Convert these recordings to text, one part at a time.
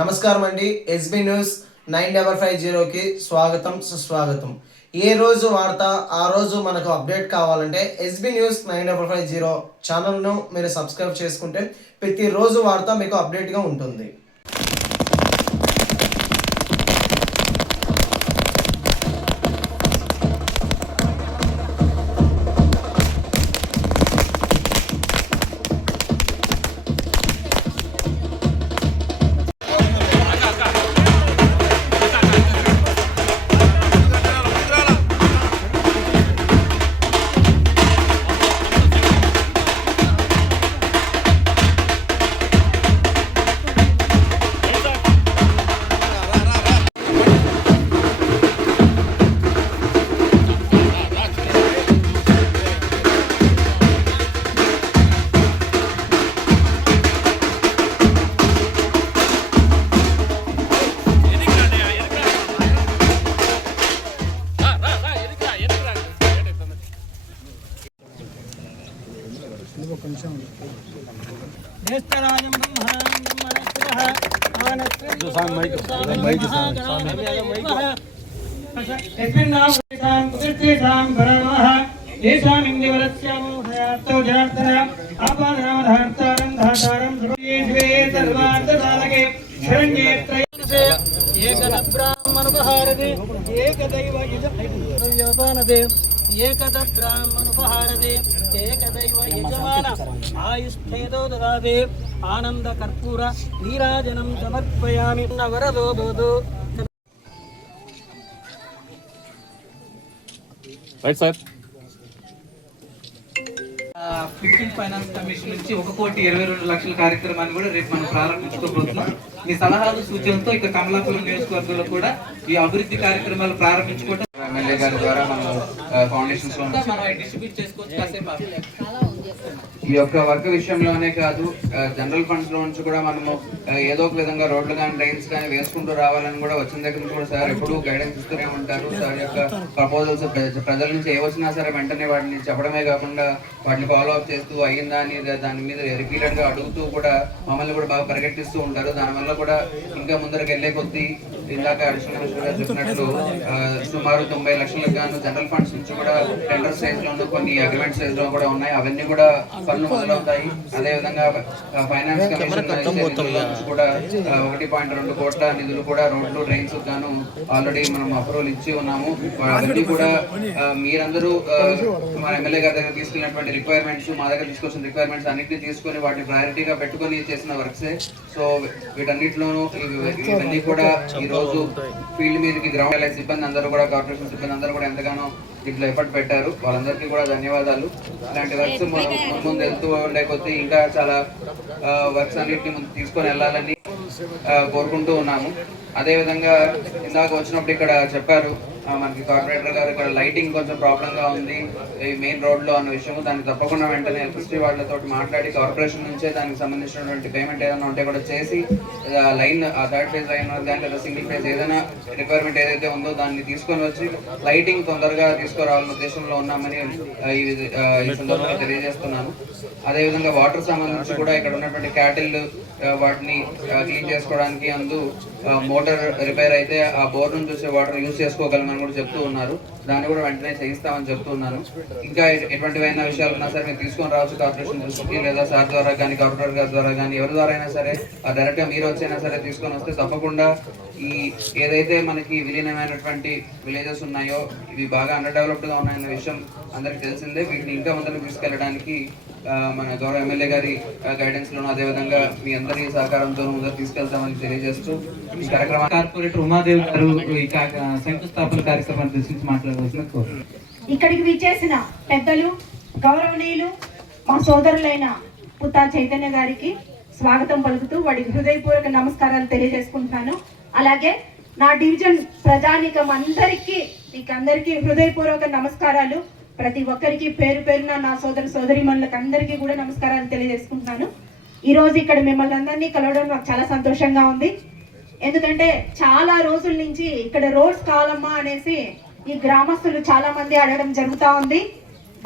నమస్కారం అండి. SB news 9550కి స్వాగతం సుస్వాగతం. ఏ రోజు వార్త ఆ రోజు మనకు అప్డేట్ కావాలంటే ఎస్బీ న్యూస్ 9550 ఛానల్ను మీరు సబ్స్క్రైబ్ చేసుకుంటే ప్రతిరోజు వార్త మీకు అప్డేట్గా ఉంటుంది. ఏకద బ్రాహ్మణుపహారదే ఏకదైవ యజమాన ఆయుష్ఠేదో దదాదే ఆనంద కర్పూర నీరాజనం సమర్పయామి వరదో దోదో. Right sir. 15 ఫైనాన్స్ కమిషన్ నుంచి 1,22,00,000 కార్యక్రమాన్ని కూడా రేపు మనం ప్రారంభించుకోబోతున్నాం. మీ సలహాలు సూచనలతో ఇక కమలాపురం నియోజకవర్గంలో కూడా ఈ అభివృద్ధి కార్యక్రమాలు ప్రారంభించుకోవడం ఎమ్మెల్యే గారి ద్వారా మనం ఫౌండేషన్స్ లో మనం డిస్ట్రిబ్యూట్ చేసుకోవచ్చు. కాసేపు ఈ యొక్క వర్క్ విషయంలోనే కాదు, జనరల్ ఫండ్స్ లో నుంచి కూడా మనము ఏదో ఒక విధంగా రోడ్లు కానీ డ్రైన్స్ కానీ వేసుకుంటూ రావాలని కూడా వచ్చిన దగ్గర నుంచి కూడా సార్ ఎప్పుడు గైడెన్స్ ఇస్తూనే ఉంటారు. సార్ యొక్క ప్రపోజల్స్ ప్రజల నుంచి ఏ వచ్చినా సరే వెంటనే వాటిని చెప్పడమే కాకుండా వాటిని ఫాలో అప్ చేస్తూ అయ్యిందా అని దాని మీద రిపీటెడ్ గా అడుగుతూ కూడా మమ్మల్ని కూడా బాగా పరిగెట్టిస్తూ ఉంటారు. దానివల్ల కూడా ఇంకా ముందరకు వెళ్లే కొద్దీ ఇందాక అడిషనల్ మినిస్టర్ గారు చెప్పినట్లు సుమారు 90 లక్షలకు గాను జనరల్ ఫండ్స్ నుంచి కూడా టెండర్ సైజ్ లోను కొన్ని అగ్రిమెంట్ సైజ్ లో కూడా ఉన్నాయి. అవన్నీ కూడా పనులు మొదలవుతాయి. అదే విధంగా ఫైనాన్స్ కమిషన్ కూడా 1.2 కోట్ల నిధులు కూడా రోడ్లు డ్రైన్స్ గాను ఆల్రెడీ మనం అప్రూవల్ ఇచ్చి ఉన్నాము. అవన్నీ కూడా మీరందరూ మన ఎమ్మెల్యే గారి దగ్గర తీసుకెళ్ళినటువంటి రిక్వైర్మెంట్స్, మా దగ్గర తీసుకొచ్చిన రిక్వైర్మెంట్స్ అన్నింటినీ తీసుకొని వాటిని ప్రయారిటీగా పెట్టుకొని చేసిన వర్క్సే. సో వీటన్నిటిలోనూ ఇవన్నీ కూడా ఈ రోజు ఫీల్డ్ మీదకి గ్రౌండ్ సిబ్బంది అందరూ కూడా, కార్పొరేషన్ సిబ్బంది అందరూ కూడా ఎంతగానో దీంట్లో ఎఫర్ట్ పెట్టారు. వాళ్ళందరికీ కూడా ధన్యవాదాలు. ఇలాంటి వర్క్స్ ముందు వెళ్తూ ఉండే కొద్దీ ఇంకా చాలా వర్క్స్ అన్నింటినీ ముందు తీసుకొని వెళ్ళాలని కోరుకుంటూ ఉన్నాము. అదేవిధంగా ఇందాక వచ్చినప్పుడు ఇక్కడ చెప్పారు మనకి కార్పొరేటర్ గారు, ఇక్కడ లైటింగ్ కొంచెం ప్రాబ్లంగా ఉంది ఈ మెయిన్ రోడ్లో అన్న విషయం. దాన్ని తప్పకుండా వెంటనే ఎలక్ట్రిసిటీ వాళ్ళతో మాట్లాడి కార్పొరేషన్ నుంచే దానికి సంబంధించినటువంటి పేమెంట్ ఏదైనా ఉంటే కూడా చేసి లైన్ థర్డ్ ఫేజ్ లైన్ కానీ లేదా సింగిల్ ఫేజ్ ఏదైనా రిక్వైర్మెంట్ ఏదైతే ఉందో దాన్ని తీసుకొని వచ్చి లైటింగ్ తొందరగా తీసుకురావాలనే ఉద్దేశంలో ఉన్నామని ఈ సందర్భంగా తెలియజేస్తున్నాను. అదేవిధంగా వాటర్ సంబంధించి కూడా ఇక్కడ ఉన్నటువంటి క్యాటిల్ వాటిని క్లీన్ చేసుకోవడానికి అందు మోటార్ రిపేర్ అయితే ఆ బోర్ నుంచి వచ్చే వాటర్ యూజ్ చేసుకోగలమని కూడా చెప్తూ ఉన్నారు. దాన్ని కూడా వెంటనే చేయిస్తామని చెప్తున్నాను. ఇంకా ఎటువంటివైనా విషయాలు ఉన్నా సరే మీరు తీసుకొని రావచ్చు కార్పొరేషన్ దృష్టికి, లేదా సార్ ద్వారా కానీ కార్పొరేటర్ గారి ద్వారా కానీ ఎవరి ద్వారా అయినా సరే డైరెక్ట్ గా మీరు వచ్చైనా సరే తీసుకొని వస్తే తప్పకుండా ఈ ఏదైతే మనకి విలీనమైనటువంటి విలేజెస్ ఉన్నాయో ఇవి బాగా అండర్ డెవలప్డ్ గా ఉన్నాయన్న విషయం అందరికి తెలిసిందే. వీటిని ఇంకా ముందుకు తీసుకెళ్ళడానికి మన గౌరవ ఎమ్మెల్యే గారి గైడెన్స్ లోను అదేవిధంగా మీ అందరి సహకారంతో ముందుకు తీసుకెళ్తామని తెలియజేస్తూ ఈ కార్యక్రమం కార్పొరేటర్ ఉమాదేవి గారు ఈ శంకుస్థాపన కార్యక్రమాన్ని దృష్టించి మాట్లాడవలసిన కోరు. ఇక్కడికి విచ్చేసిన పెద్దలు, గౌరవనీయులు, మా సోదరులైన పుత్తా చైతన్య గారికి స్వాగతం పలుకుతూ వాడికి హృదయపూర్వక నమస్కారాలు తెలియజేసుకుంటున్నాను. అలాగే నా డివిజన్ ప్రజానికం అందరికీ మీకందరికీ హృదయపూర్వక నమస్కారాలు. ప్రతి ఒక్కరికి పేరు పేరున నా సోదరిమణులకు అందరికీ కూడా నమస్కారాలు తెలియజేసుకుంటున్నాను. ఈరోజు ఇక్కడ మిమ్మల్ని అందరినీ కలవడం నాకు చాలా సంతోషంగా ఉంది. ఎందుకంటే చాలా రోజుల నుంచి ఇక్కడ రోడ్స్ కావాలమ్మా అనేసి ఈ గ్రామస్తులు చాలా మంది అడగడం జరుగుతూ ఉంది.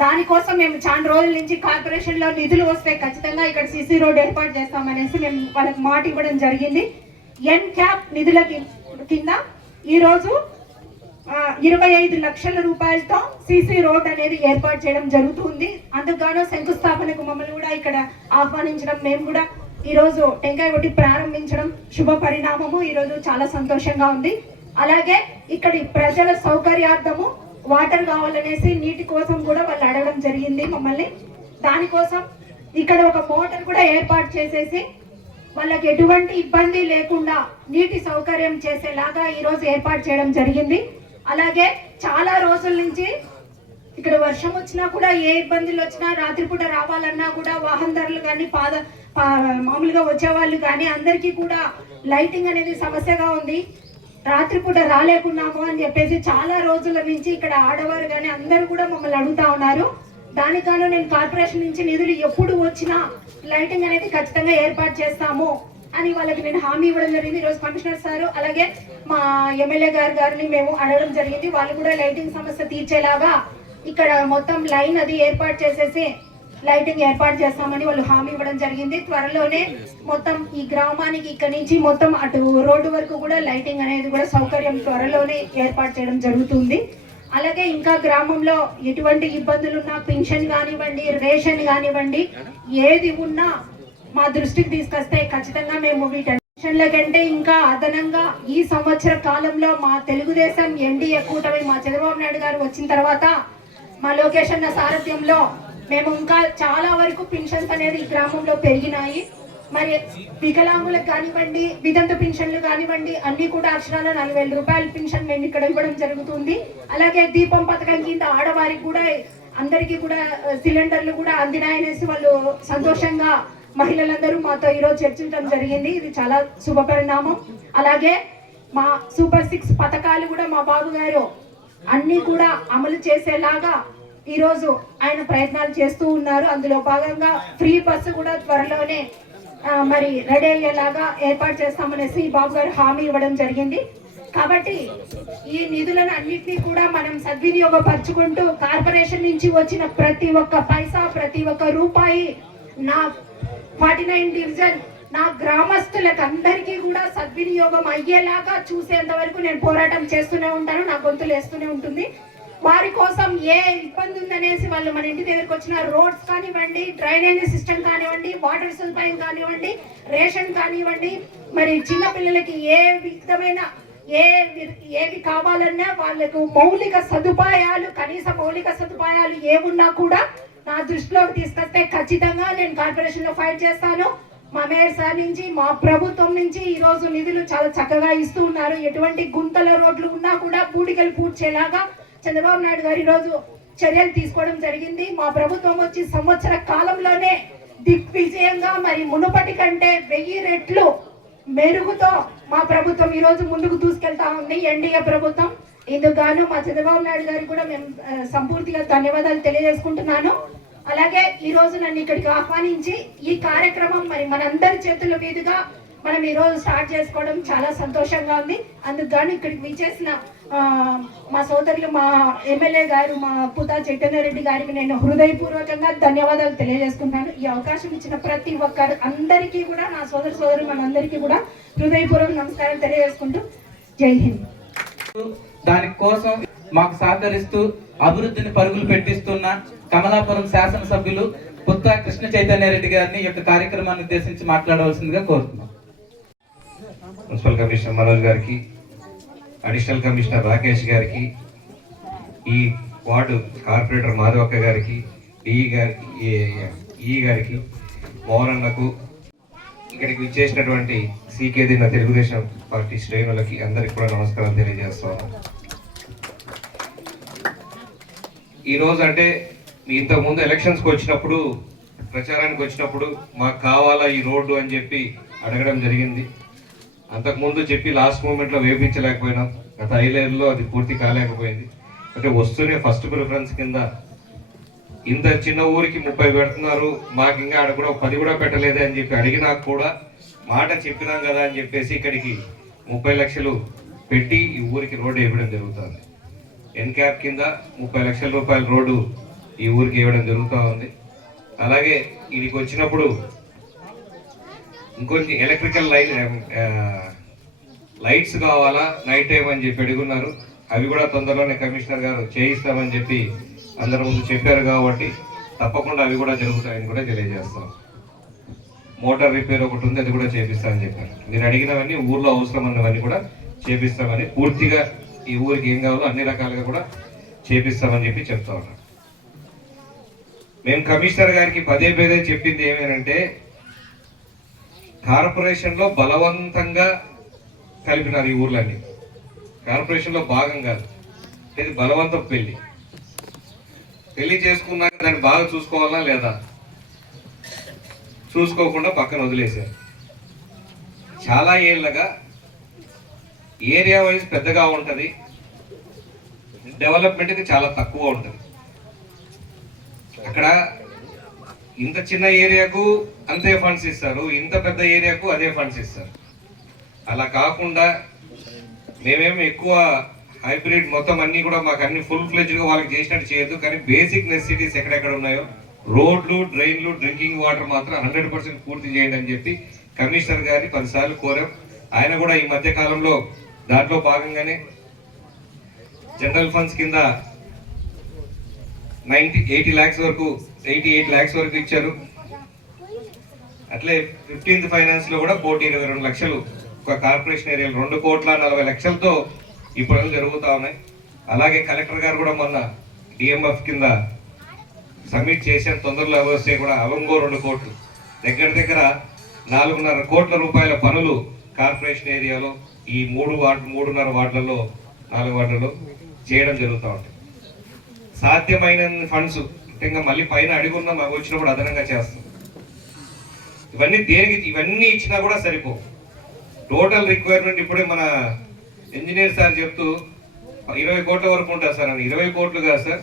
దానికోసం మేము చాలా రోజుల నుంచి కార్పొరేషన్ లో నిధులు వస్తే ఖచ్చితంగా ఇక్కడ సిసి రోడ్ ఏర్పాటు చేస్తామనేసి మేము వాళ్ళకి మాట ఇవ్వడం జరిగింది. ఎన్క్యాప్ నిధుల కింద ఈరోజు 25 లక్షల రూపాయలతో సీసీ రోడ్ అనేది ఏర్పాటు చేయడం జరుగుతుంది. అందుకు శంకుస్థాపనకు మమ్మల్ని కూడా ఇక్కడ ఆహ్వానించడం, మేము కూడా ఈరోజు టెంకాయ కొట్టి ప్రారంభించడం శుభ పరిణామము. ఈరోజు చాలా సంతోషంగా ఉంది. అలాగే ఇక్కడి ప్రజల సౌకర్యార్థము వాటర్ కావాలనేసి నీటి కోసం కూడా వాళ్ళు అడగడం జరిగింది మమ్మల్ని. దానికోసం ఇక్కడ ఒక మోటార్ కూడా ఏర్పాటు చేసేసి వాళ్ళకి ఎటువంటి ఇబ్బంది లేకుండా నీటి సౌకర్యం చేసేలాగా ఈరోజు ఏర్పాటు చేయడం జరిగింది. అలాగే చాలా రోజుల నుంచి ఇక్కడ వర్షం వచ్చినా కూడా ఏ ఇబ్బందులు వచ్చినా రాత్రిపూట రావాలన్నా కూడా వాహనదారులు కానీ మామూలుగా వచ్చేవాళ్ళు కానీ అందరికీ కూడా లైటింగ్ అనేది సమస్యగా ఉంది. రాత్రిపూట రాలేకున్నాము అని చెప్పేసి చాలా రోజుల నుంచి ఇక్కడ ఆడవారు కానీ అందరూ కూడా మమ్మల్ని అడుగుతా ఉన్నారు. దానికాను నేను కార్పొరేషన్ నుంచి నిధులు ఎప్పుడు వచ్చినా లైటింగ్ అనేది ఖచ్చితంగా ఏర్పాటు చేస్తాము అని వాళ్ళకి నేను హామీ ఇవ్వడం జరిగింది. ఈరోజు కమిషనర్ సార్ అలాగే మా ఎమ్మెల్యే గారిని మేము అడగడం జరిగింది. వాళ్ళు కూడా లైటింగ్ సమస్య తీర్చేలాగా ఇక్కడ మొత్తం లైన్ అది ఏర్పాటు చేసేసి లైటింగ్ ఏర్పాటు చేస్తామని వాళ్ళు హామీ ఇవ్వడం జరిగింది. త్వరలోనే మొత్తం ఈ గ్రామానికి ఇక్కడ నుంచి మొత్తం అటు రోడ్డు వరకు కూడా లైటింగ్ అనేది కూడా సౌకర్యం త్వరలోనే ఏర్పాటు చేయడం జరుగుతుంది. అలాగే ఇంకా గ్రామంలో ఎటువంటి ఇబ్బందులు ఉన్నా పింఛన్ కానివ్వండి, రేషన్ కానివ్వండి, ఏది ఉన్నా మా దృష్టికి తీసుకొస్తే ఖచ్చితంగా మేము వీటన్నిటిల కంటే ఇంకా అదనంగా ఈ సంవత్సర కాలంలో మా తెలుగుదేశం ఎన్డీఏ కూటమి మా చంద్రబాబు నాయుడు గారు వచ్చిన తర్వాత మా లోకేష్ అన్న సారథ్యంలో మేము ఇంకా చాలా వరకు పింఛన్స్ అనేది ఈ గ్రామంలో పెరిగినాయి. మరి వికలాంగులకు కానివ్వండి, వితంతు పింఛన్లు కానివ్వండి, అన్ని కూడా అక్షరాల 40,000 రూపాయల పింఛన్ మేము ఇక్కడ ఇవ్వడం జరుగుతుంది. అలాగే దీపం పథకం కింద ఆడవారికి కూడా అందరికీ కూడా సిలిండర్లు కూడా అందినాయనేసి వాళ్ళు సంతోషంగా మహిళలందరూ మాతో ఈరోజు చర్చించడం జరిగింది. ఇది చాలా శుభ పరిణామం. అలాగే మా సూపర్ 6 పథకాలు కూడా మా బాబు గారు అన్ని కూడా అమలు చేసేలాగా ఈరోజు ఆయన ప్రయత్నాలు చేస్తూ ఉన్నారు. అందులో భాగంగా ఫ్రీ బస్సు కూడా త్వరలోనే మరి రెడీ అయ్యేలాగా ఏర్పాటు చేస్తామనేసి బాబు గారు హామీ ఇవ్వడం జరిగింది. కాబట్టి ఈ నిధులను అన్నింటినీ కూడా మనం సద్వినియోగపరచుకుంటూ కార్పొరేషన్ నుంచి వచ్చిన ప్రతి ఒక్క పైసా, ప్రతి ఒక్క రూపాయి నా 49 డివిజన్ నా గ్రామస్తులకు అందరికీ కూడా సద్వినియోగం అయ్యేలాగా చూసేంత వరకు నేను పోరాటం చేస్తూనే ఉంటాను. నా గొంతులు వేస్తూనే ఉంటుంది. వారి కోసం ఏ ఇబ్బంది ఉందనేసి వాళ్ళు మన ఇంటి దగ్గరకు వచ్చిన రోడ్స్ కానివ్వండి, డ్రైనేజీ సిస్టమ్ కానివ్వండి, వాటర్ సదుపాయం కానివ్వండి, రేషన్ కానివ్వండి, మరి చిన్న పిల్లలకి ఏ విధమైన ఏవి కావాలన్నా వాళ్ళకు మౌలిక సదుపాయాలు, కనీస మౌలిక సదుపాయాలు ఏమున్నా కూడా నా దృష్టిలోకి తీసుకొస్తే ఖచ్చితంగా నేను కార్పొరేషన్ లో ఫైట్ చేస్తాను. మా మేయర్ సార్ నుంచి, మా ప్రభుత్వం నుంచి ఈ రోజు నిధులు చాలా చక్కగా ఇస్తూ ఉన్నారు. ఎటువంటి గుంతల రోడ్లు ఉన్నా కూడా పూడికలు పూడ్చేలాగా చంద్రబాబు నాయుడు గారు ఈరోజు చర్యలు తీసుకోవడం జరిగింది. మా ప్రభుత్వం వచ్చి సంవత్సర కాలంలోనే దిగ్విజయంగా మరి మునుపటి కంటే 1000 రెట్లు మెరుగుతో మా ప్రభుత్వం ఈ రోజు ముందుకు దూసుకెళ్తా ఉంది, ఎన్డీఏ ప్రభుత్వం. ఇందుకు గాను మా చంద్రబాబు నాయుడు గారికి కూడా మేము సంపూర్తిగా ధన్యవాదాలు తెలియజేసుకుంటున్నాను. అలాగే ఈ రోజు నన్ను ఇక్కడికి ఆహ్వానించి ఈ కార్యక్రమం మరి మనందరి చేతుల మీదుగా మనం ఈ రోజు స్టార్ట్ చేసుకోవడం చాలా సంతోషంగా ఉంది. అందుకు గాను ఇక్కడికి విచ్చేసిన మా సోదరులు, మా ఎమ్మెల్యే గారు, మా పుతా చైతన్యరెడ్డి గారికి నేను హృదయపూర్వకంగా ధన్యవాదాలు తెలియజేసుకుంటాను. ఈ అవకాశం ఇచ్చిన ప్రతి ఒక్కరు అందరికీ కూడా, నా సోదరు మనందరికీ కూడా హృదయపూర్వక నమస్కారం తెలియజేసుకుంటూ జై హింద్. దానికోసం మాకు సహకరిస్తూ అభివృద్ధిని పరుగులు పెట్టిస్తున్న కమలాపురం శాసనసభ్యులు పుత్తా కృష్ణ చైతన్యరెడ్డి గారిని ఈ యొక్క కార్యక్రమాన్ని ఉద్దేశించి మాట్లాడవలసిందిగా కోరుతున్నాం. మున్సిపల్ కమిషనర్ మనోజ్ గారికి, అడిషనల్ కమిషనర్ రాకేష్ గారికి, ఈ వార్డు కార్పొరేటర్ మాధవక్క గారికి, ఈ గారికి, మోహనన్నకు, ఇక్కడికి విచ్చేసినటువంటి సీకే దిన తెలుగుదేశం పార్టీ శ్రేణులకి అందరికి కూడా నమస్కారం తెలియజేస్తాను. ఈరోజు అంటే ఇంతకుముందు ఎలక్షన్స్కి వచ్చినప్పుడు, ప్రచారానికి వచ్చినప్పుడు మాకు కావాలా ఈ రోడ్డు అని చెప్పి అడగడం జరిగింది. అంతకుముందు చెప్పి లాస్ట్ మూమెంట్లో వేపించలేకపోయినాం. గత 5 ఏళ్ళలో అది పూర్తి కాలేకపోయింది. అంటే వస్తూనే ఫస్ట్ ప్రిఫరెన్స్ కింద ఇంత చిన్న ఊరికి 30 పెడుతున్నారు, మాకు ఇంకా ఆడ కూడా 10 కూడా పెట్టలేదే అని చెప్పి అడిగినా కూడా మాట చెప్పినాం కదా అని చెప్పేసి ఇక్కడికి 30 లక్షలు పెట్టి ఈ ఊరికి రోడ్డు ఇవ్వడం జరుగుతుంది. ఎన్క్యాప్ కింద 30 లక్షల రూపాయల రోడ్డు ఈ ఊరికి ఇవ్వడం జరుగుతూ ఉంది. అలాగే వీడికి వచ్చినప్పుడు ఇంకొంచెం ఎలక్ట్రికల్ లైన్ లైట్స్ కావాలా నైట్ టైం అని చెప్పి అడుగున్నారు. అవి కూడా తొందరలోనే కమిషనర్ గారు చేయిస్తామని చెప్పి అందరి ముందు చెప్పారు కాబట్టి తప్పకుండా అవి కూడా జరుగుతాయని కూడా తెలియజేస్తాం. మోటార్ రిపేర్ ఒకటి ఉంది, అది కూడా చేపిస్తామని చెప్పారు. మీరు అడిగినవన్నీ ఊర్లో అవసరం అన్నవన్నీ కూడా చేపిస్తామని, పూర్తిగా ఈ ఊరికి ఏం కావాలో అన్ని రకాలుగా కూడా చేపిస్తామని చెప్పి చెప్తా ఉన్నాం. మేము కమిషనర్ గారికి పదే పదే చెప్పింది ఏమేనంటే, కార్పొరేషన్లో బలవంతంగా కలిపినారు ఈ ఊర్లన్నీ. కార్పొరేషన్లో భాగం కాదు, ఇది బలవంతం పెళ్లి. పెళ్లి చేసుకున్నాక దాన్ని బాగా చూసుకోవాలా లేదా, చూసుకోకుండా పక్కన వదిలేశారు. చాలా ఏళ్ళగా ఏరియా వైజ్ పెద్దగా ఉంటుంది, డెవలప్మెంట్కి చాలా తక్కువ ఉంటుంది. అక్కడ ఇంత చిన్న ఏరియాకు అంతే ఫండ్స్ ఇస్తారు, ఇంత పెద్ద ఏరియాకు అదే ఫండ్స్ ఇస్తారు. అలా కాకుండా మేమేమి ఎక్కువ హైబ్రిడ్ మొత్తం అన్ని కూడా మాకు అన్ని ఫుల్ ఫ్లెడ్జ్గా వాళ్ళకి చేసినట్టు చేయొద్దు, కానీ బేసిక్ నెసెసిటీస్ ఎక్కడెక్కడ ఉన్నాయో రోడ్లు, డ్రైన్లు, డ్రింకింగ్ వాటర్ మాత్రం 100% పూర్తి చేయండి అని చెప్పి కమిషనర్ గారిని 10 సార్లు కోరాం. ఆయన కూడా ఈ మధ్య కాలంలో దాంట్లో భాగంగానే జనరల్ ఫండ్స్ కింద 88 lakhs వరకు ఇచ్చారు. అట్లే 15th ఫైనాన్స్ లో కూడా 1,22 లక్షలు ఒక కార్పొరేషన్ ఏరియాలో 2,40,00,000తో ఈ పనులు జరుగుతూ ఉన్నాయి. అలాగే కలెక్టర్ గారు కూడా మొన్న డిఎంఎఫ్ కింద సబ్మిట్ చేసిన తొందరలో వస్తే కూడా అవంగో 2 కోట్లు, దగ్గర 4.5 కోట్ల రూపాయల పనులు కార్పొరేషన్ ఏరియాలో ఈ 3.5 వార్డులలో 4 వార్డులలో చేయడం జరుగుతూ ఉంటుంది. సాధ్యమైన ఫండ్స్ ఇంకా మళ్ళీ పైన అడుగున్న మాకు వచ్చినప్పుడు అదనంగా చేస్తాం. ఇవన్నీ దేనికి, ఇవన్నీ ఇచ్చినా కూడా సరిపో. టోటల్ రిక్వైర్మెంట్ ఇప్పుడే మన ఇంజనీర్ సార్ చెప్తూ 20 కోట్ల వరకు ఉంటుంది సార్ అని. 20 కోట్లు కాదు సార్,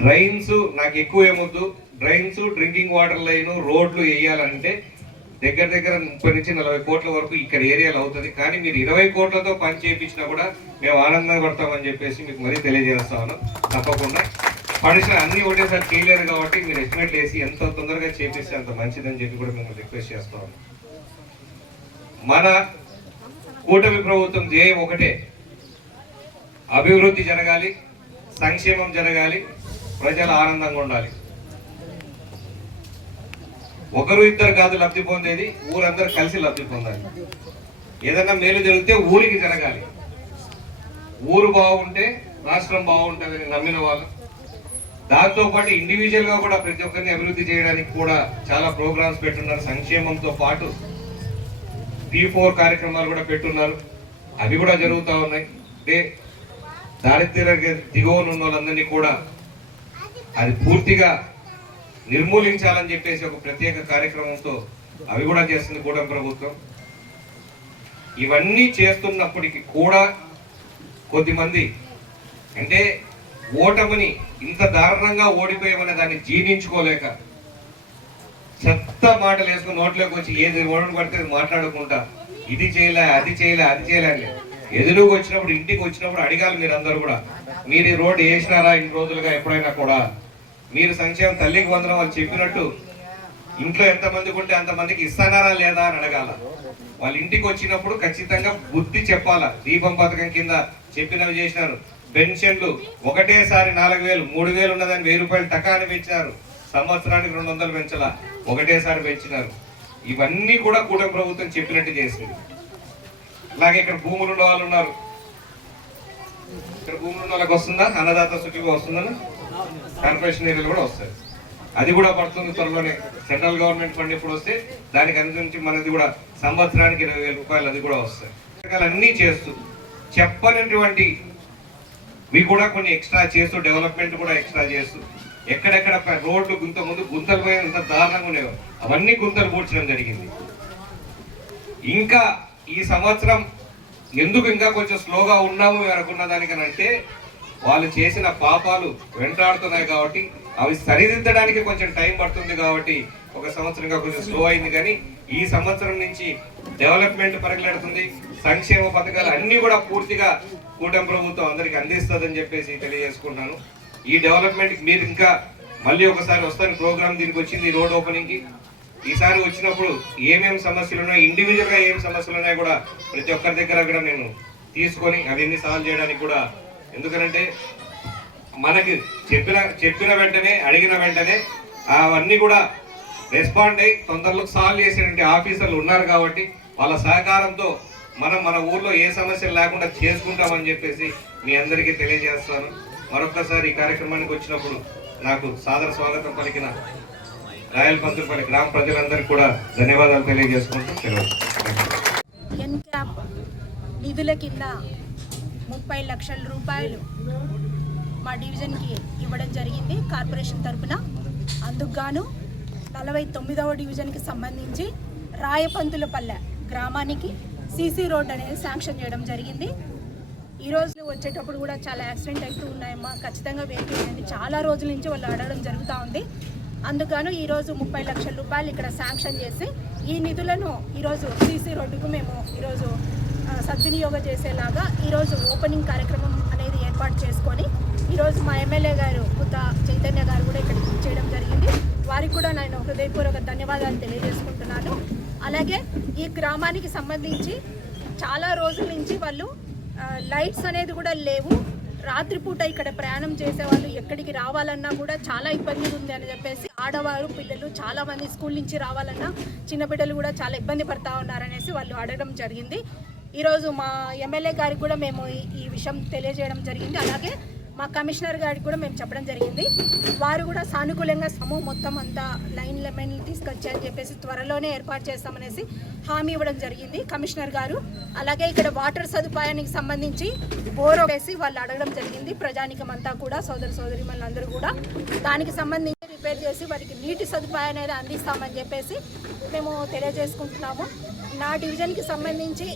డ్రైన్స్ నాకు ఎక్కువ ఏమొద్దు, డ్రైన్స్, డ్రింకింగ్ వాటర్ లైన్, రోడ్లు వేయాలంటే దగ్గర 30 నుంచి 40 కోట్ల వరకు ఇక్కడ ఏరియాలో అవుతుంది. కానీ మీరు 20 కోట్లతో పని చేయించినా కూడా మేము ఆనందంగా పడతామని చెప్పేసి మీకు మరీ తెలియజేస్తా ఉన్నాం. తప్పకుండా పడిసిన అన్ని ఒకటేసారి చేయలేరు కాబట్టి మీరు ఎస్టిమేట్ వేసి ఎంత తొందరగా చేపిస్తే అంత మంచిదని చెప్పి కూడా మేము రిక్వెస్ట్ చేస్తా ఉన్నాం. మన కూటమి ప్రభుత్వం ధ్యేయం ఒకటే, అభివృద్ధి జరగాలి, సంక్షేమం జరగాలి, ప్రజలు ఆనందంగా ఉండాలి. ఒకరు ఇద్దరు కాదు లబ్ధి పొందేది, ఊరందరూ కలిసి లబ్ధి పొందాలి. ఏదన్నా మేలు జరిగితే ఊరికి జరగాలి. ఊరు బాగుంటే రాష్ట్రం బాగుంటుందని నమ్మిన వాళ్ళు. దాంతోపాటు ఇండివిజువల్ గా కూడా ప్రతి ఒక్కరిని అభివృద్ధి చేయడానికి కూడా చాలా ప్రోగ్రామ్స్ పెట్టున్నారు. సంక్షేమంతో పాటు P4 కార్యక్రమాలు కూడా పెట్టున్నారు, అవి కూడా జరుగుతూ ఉన్నాయి. అంటే దారిద్ర్య దిగువన ఉన్న వాళ్ళందరినీ కూడా అది పూర్తిగా నిర్మూలించాలని చెప్పేసి ఒక ప్రత్యేక కార్యక్రమంతో అవి కూడా చేస్తుంది కూటమి ప్రభుత్వం. ఇవన్నీ చేస్తున్నప్పటికీ కూడా కొద్దిమంది అంటే ఓటమిని ఇంత దారుణంగా ఓడిపోయామనే దాన్ని జీర్ణించుకోలేక చెత్త మాటలు వేసుకుని నోట్లోకి వచ్చి ఏది ఓడని పడితే మాట్లాడుకుంటా ఇది చేయలే, అది చేయలే, అది చేయలే అని ఎదురుకు వచ్చినప్పుడు, ఇంటికి వచ్చినప్పుడు అడిగాలి మీరందరూ కూడా, మీరు ఈ రోడ్డు వేసినారా ఇన్ని రోజులుగా ఎప్పుడైనా కూడా, మీరు సంక్షేమం తల్లికి వందనం వాళ్ళు చెప్పినట్టు ఇంట్లో ఎంతమందికి ఉంటే అంతమందికి ఇస్తానారా లేదా అని అడగాల. వాళ్ళ ఇంటికి వచ్చినప్పుడు ఖచ్చితంగా బుద్ధి చెప్పాలా. దీపం పథకం కింద చెప్పినవి చేసినారు. పెన్షన్లు ఒకటేసారి 4,000, 3,000 ఉన్నదని 1,000 రూపాయలు టకాని పెంచినారు. సంవత్సరానికి 200 పెంచాల, ఒకటేసారి పెంచినారు. ఇవన్నీ కూడా కూటమి ప్రభుత్వం చెప్పినట్టు చేసింది. అలాగే ఇక్కడ భూములు ఉన్న వాళ్ళు ఉన్నారు, ఇక్కడ భూములు ఉన్న వాళ్ళకి వస్తుందా అన్నదాత సుఖీగా వస్తుందని కార్పొరేషన్ ఏరియాలు కూడా వస్తాయి. అది కూడా పడుతుంది త్వరలోనే. సెంట్రల్ గవర్నమెంట్ ఫండ్ ఎప్పుడు వస్తే దానికి అనుసరించి మనది కూడా సంవత్సరానికి 20,000 రూపాయలు అది కూడా వస్తాయి. అన్నీ చేస్తూ చెప్పనటువంటి మీకు కూడా కొన్ని ఎక్స్ట్రా చేస్తూ, డెవలప్మెంట్ కూడా ఎక్స్ట్రా చేస్తూ, ఎక్కడెక్కడ రోడ్లు ముందు గుంతలు పోయిన ఎంత దారుణంగా ఉండేవారు అవన్నీ గుంతలు పూడ్చడం జరిగింది. ఇంకా ఈ సంవత్సరం ఎందుకు ఇంకా కొంచెం స్లోగా ఉన్నాము అనుకున్న దానికనంటే వాళ్ళు చేసిన పాపాలు వెంటాడుతున్నాయి కాబట్టి అవి సరిదిద్దడానికి కొంచెం టైం పడుతుంది కాబట్టి 1 సంవత్సరంగా కొంచెం స్లో అయింది. కానీ ఈ సంవత్సరం నుంచి డెవలప్మెంట్ పరగలెడుతుంది. సంక్షేమ పథకాలు అన్ని కూడా పూర్తిగా కూటమి ప్రభుత్వం అందరికి అందిస్తుందని చెప్పేసి తెలియజేసుకుంటున్నాను. ఈ డెవలప్మెంట్ మీరు ఇంకా మళ్ళీ ఒకసారి వస్తాను ప్రోగ్రామ్, దీనికి వచ్చింది రోడ్ ఓపెనింగ్ కి ఈసారి వచ్చినప్పుడు ఏమేమి సమస్యలు ఉన్నాయో, ఇండివిజువల్గా ఏం సమస్యలు ఉన్నాయో కూడా ప్రతి ఒక్కరి దగ్గర కూడా నేను తీసుకొని అవన్నీ సాల్వ్ చేయడానికి కూడా, ఎందుకంటే మనకి చెప్పిన వెంటనే అడిగిన వెంటనే అవన్నీ కూడా రెస్పాండ్ అయ్యి తొందరలో సాల్వ్ చేసేటువంటి ఆఫీసర్లు ఉన్నారు కాబట్టి వాళ్ళ సహకారంతో మన ఊర్లో ఏ సమస్యలు లేకుండా చేసుకుంటామని చెప్పేసి మీ అందరికీ తెలియజేస్తాను. మరొక్కసారి ఈ కార్యక్రమానికి వచ్చినప్పుడు నాకు సాదర స్వాగతం పలికిన రాయలపంతులపల్లి గ్రామ ప్రజలందరికీ కూడా ధన్యవాదాలు తెలియజేసుకుంటూ సెలవు. ఎన్క్యాప్ నిధుల కింద 30 లక్షల రూపాయలు మా డివిజన్కి ఇవ్వడం జరిగింది కార్పొరేషన్ తరఫున. అందుకు గాను 49వ డివిజన్కి సంబంధించి రాయపంతులపల్లె గ్రామానికి సీసీ రోడ్ అనేది శాంక్షన్ చేయడం జరిగింది. ఈరోజు వచ్చేటప్పుడు కూడా చాలా యాక్సిడెంట్ అవుతూ ఉన్నాయమ్మా, ఖచ్చితంగా వేయించండి, చాలా రోజుల నుంచి వాళ్ళు అడగడం జరుగుతూ ఉంది. అందుకను ఈరోజు 30 లక్షల రూపాయలు ఇక్కడ శాంక్షన్ చేసి ఈ నిధులను ఈరోజు సీసీ రోడ్డుకు మేము ఈరోజు సద్వినియోగం చేసేలాగా ఈరోజు ఓపెనింగ్ కార్యక్రమం అనేది ఏర్పాటు చేసుకొని ఈరోజు మా ఎమ్మెల్యే గారు పుత్త చైతన్య గారు కూడా ఇక్కడికి చేయడం జరిగింది. వారికి కూడా నేను హృదయపూర్వక ధన్యవాదాలు తెలియజేసుకుంటున్నాను. అలాగే ఈ గ్రామానికి సంబంధించి చాలా రోజుల నుంచి వాళ్ళు లైట్స్ అనేది కూడా లేవు. రాత్రిపూట ఇక్కడ ప్రయాణం చేసేవాళ్ళు ఎక్కడికి రావాలన్నా కూడా చాలా ఇబ్బంది ఉంది అని చెప్పేసి ఆడవారు పిల్లలు చాలా మంది స్కూల్ నుంచి రావాలన్నా చిన్న బిడ్డలు కూడా చాలా ఇబ్బంది పడతా ఉన్నారనేసి వాళ్ళు అడగడం జరిగింది. ఈరోజు మా ఎమ్మెల్యే గారికి కూడా మేము ఈ విషయం తెలియజేయడం జరిగింది. అలాగే మా కమిషనర్ గారికి కూడా మేము చెప్పడం జరిగింది. వారు కూడా సానుకూలంగా మొత్తం అంతా లైన్లు తీసుకొచ్చారని చెప్పేసి త్వరలోనే ఏర్పాటు చేస్తామనేసి హామీ ఇవ్వడం జరిగింది కమిషనర్ గారు. అలాగే ఇక్కడ వాటర్ సదుపాయానికి సంబంధించి బోర్ వేసి వాళ్ళు అడగడం జరిగింది. ప్రజానికం అంతా కూడా సోదరిమణులందరూ కూడా దానికి సంబంధించి రిపేర్ చేసి వారికి నీటి సదుపాయం అనేది అందిస్తామని చెప్పేసి మేము తెలియజేసుకుంటున్నాము. నా డివిజన్కి సంబంధించి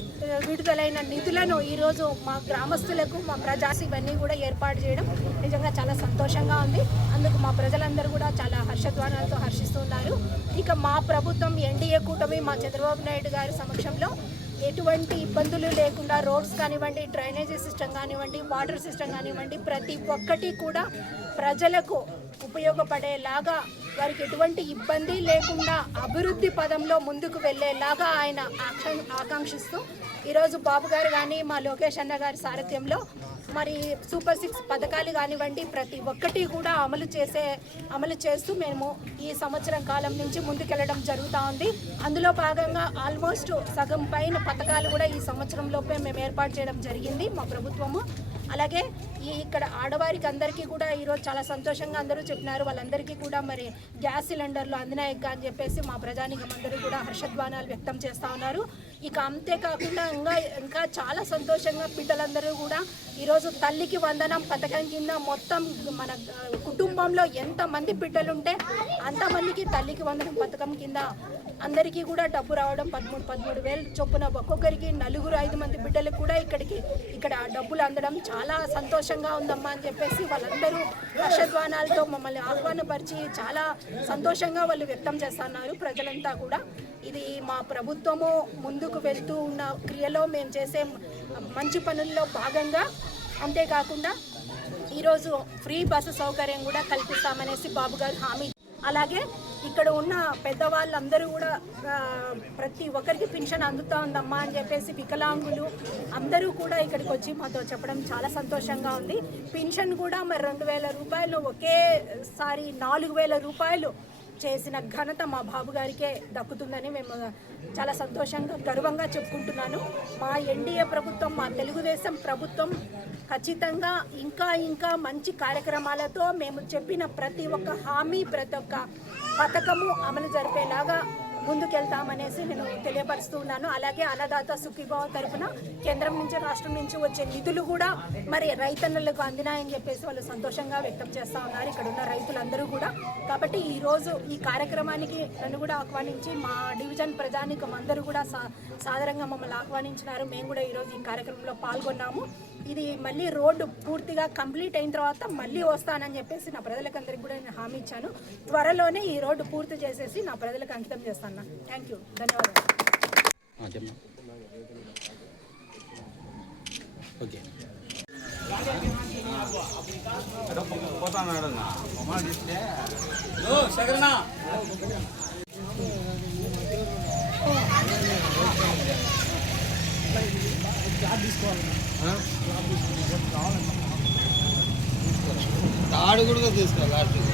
విడుదలైన నిధులను ఈరోజు మా గ్రామస్తులకు మా ప్రజాసి ఇవన్నీ కూడా ఏర్పాటు చేయడం నిజంగా చాలా సంతోషంగా ఉంది. అందుకు మా ప్రజలందరూ కూడా చాలా హర్షధ్వానాలతో హర్షిస్తున్నారు. ఇక మా ప్రభుత్వం ఎన్డీఏ కూటమి మా చంద్రబాబు నాయుడు గారి సమక్షంలో ఎటువంటి ఇబ్బందులు లేకుండా రోడ్స్ కానివ్వండి, డ్రైనేజీ సిస్టమ్ కానివ్వండి, వాటర్ సిస్టమ్ కానివ్వండి, ప్రతి ఒక్కటి కూడా ప్రజలకు ఉపయోగపడేలాగా వారికి ఎటువంటి ఇబ్బంది లేకుండా అభివృద్ధి పదంలో ముందుకు వెళ్ళేలాగా ఆయన ఆకాంక్షిస్తూ ఈరోజు బాబు గారు కానీ మా లోకేష్ అన్న గారి సారథ్యంలో మరి సూపర్ 6 పథకాలు కానివ్వండి ప్రతి ఒక్కటి కూడా అమలు చేస్తూ మేము ఈ సంవత్సరం కాలం నుంచి ముందుకెళ్ళడం జరుగుతూ ఉంది. అందులో భాగంగా ఆల్మోస్ట్ సగం పైన పథకాలు కూడా ఈ సంవత్సరంలోపే మేము ఏర్పాటు చేయడం జరిగింది మా ప్రభుత్వము. అలాగే ఇక్కడ ఆడవారికి అందరికీ కూడా ఈరోజు చాలా సంతోషంగా అందరూ చెప్పినారు. వాళ్ళందరికీ కూడా మరి గ్యాస్ సిలిండర్లు అందినాయిగా అని చెప్పేసి మా ప్రజానికం అందరూ కూడా హర్షధ్వానాలు వ్యక్తం చేస్తూ ఉన్నారు. ఇక అంతేకాకుండా ఇంకా చాలా సంతోషంగా బిడ్డలందరూ కూడా ఈరోజు తల్లికి వందనం పథకం కింద మొత్తం మన కుటుంబంలో ఎంతమంది బిడ్డలుంటే అంతమందికి తల్లికి వందనం పథకం కింద అందరికీ కూడా డబ్బు రావడం 13,000 చొప్పున ఒక్కొక్కరికి 4-5 మంది బిడ్డలకు కూడా ఇక్కడ డబ్బులు అందడం చాలా సంతోషంగా ఉందమ్మా అని చెప్పేసి వాళ్ళందరూ హర్షధ్వానాలతో మమ్మల్ని ఆహ్వానపరిచి చాలా సంతోషంగా వాళ్ళు వ్యక్తం చేస్తున్నారు ప్రజలంతా కూడా. ఇది మా ప్రభుత్వము ముందుకు వెళ్తూ ఉన్న క్రియలో మేము చేసే మంచి పనుల్లో భాగంగా. అంతేకాకుండా ఈరోజు ఫ్రీ బస్సు సౌకర్యం కూడా కల్పిస్తామనేసి బాబు గారు హామీ. అలాగే ఇక్కడ ఉన్న పెద్దవాళ్ళందరూ కూడా ప్రతి ఒక్కరికి పెన్షన్ అందుతూ ఉందమ్మా అని చెప్పేసి వికలాంగులు అందరూ కూడా ఇక్కడికి వచ్చి మాతో చెప్పడం చాలా సంతోషంగా ఉంది. పెన్షన్ కూడా మరి 2,000 రూపాయలు ఒకేసారి 4,000 రూపాయలు చేసిన ఘనత మా బాబు గారికే దక్కుతుందని మేము చాలా సంతోషంగా గర్వంగా చెప్పుకుంటున్నాను. మా ఎన్డీఏ ప్రభుత్వం, మా తెలుగుదేశం ప్రభుత్వం ఖచ్చితంగా ఇంకా మంచి కార్యక్రమాలతో మేము చెప్పిన ప్రతి ఒక్క హామీ, ప్రతి ఒక్క పథకము అమలు జరిపేలాగా ముందుకెళ్తామనేసి నేను తెలియపరుస్తున్నాను. అలాగే అన్నదాత సుఖీభావ తరఫున కేంద్రం నుంచి రాష్ట్రం నుంచి వచ్చే నిధులు కూడా మరి రైతన్నలకు అందినాయని చెప్పేసి వాళ్ళు సంతోషంగా వ్యక్తం చేస్తూ ఉన్నారు ఇక్కడ ఉన్న రైతులందరూ కూడా. కాబట్టి ఈరోజు ఈ కార్యక్రమానికి నన్ను కూడా ఆహ్వానించి మా డివిజన్ ప్రజానికం అందరూ కూడా సాదరంగా మమ్మల్ని ఆహ్వానించినారు. మేము కూడా ఈరోజు ఈ కార్యక్రమంలో పాల్గొన్నాము. ఇది మళ్ళీ రోడ్డు పూర్తిగా కంప్లీట్ అయిన తర్వాత మళ్ళీ వస్తానని చెప్పేసి నా ప్రజలకందరికీ కూడా నేను హామీ ఇచ్చాను. త్వరలోనే ఈ రోడ్డు పూర్తి చేసేసి నా ప్రజలకు అంకితం చేస్తాను. థ్యాంక్ యూ, ధన్యవాదాలు. ఓకే తాడు కూడా తీసుకోవాలి